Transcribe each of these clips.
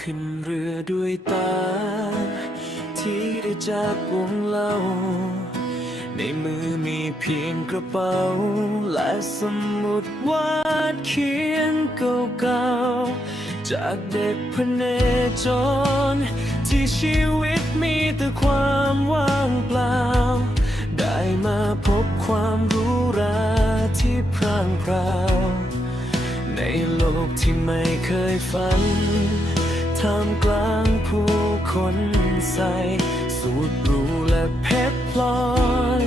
ขึ้นเรือด้วยตา ที่ได้จากวงเล่า ในมือมีเพียงกระเป๋า และสมุดวาดเขียนเก่าๆ จากเด็กพเนจร ที่ชีวิตมีแต่ความว่างเปล่า ได้มาพบความรู้ราที่พร่างพราวในโลกที่ไม่เคยฝัน ท่ามกลางผู้คนใส่สูตรรูและเพชรพลอย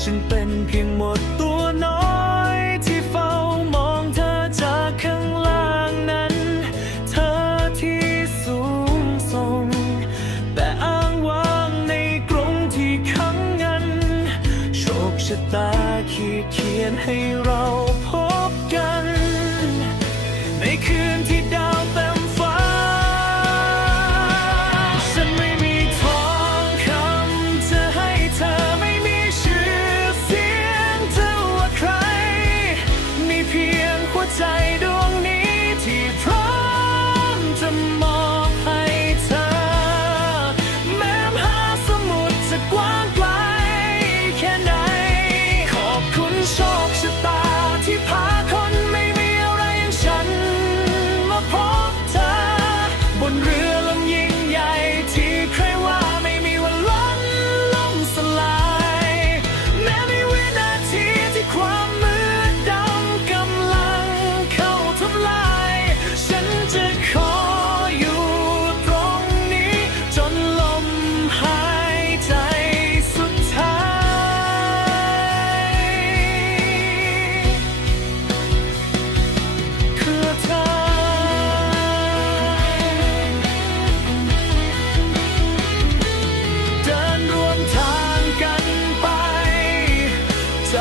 ฉันเป็นเพียงหมดตัวน้อย ที่เฝ้ามองเธอจากข้างล่างนั้น เธอที่สูงส่ง แต่อ้างว้างในกรงที่ขังงัน โชคชะตาขีดเขียนให้เรา ฉันไม่มีทองคำจะให้เธอไม่มีชื่อเสียงเท่าว่าใคร มีเพียงหัวใจดวง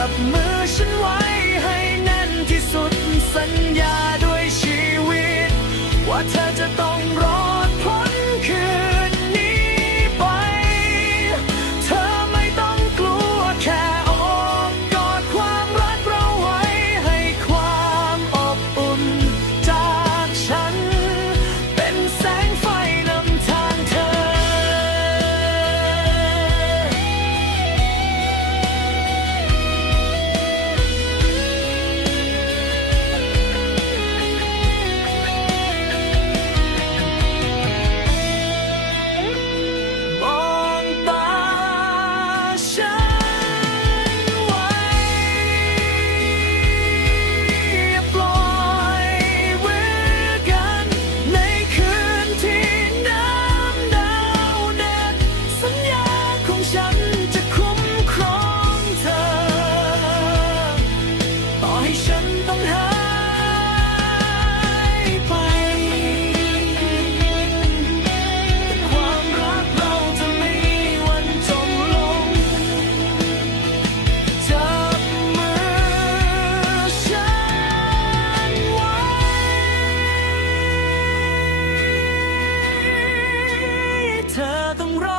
บมือฉันไว้ให้แน่นที่สุดสัญญาด้วยชีวิต ว่าเธอจะต้องรอ ต้องรอ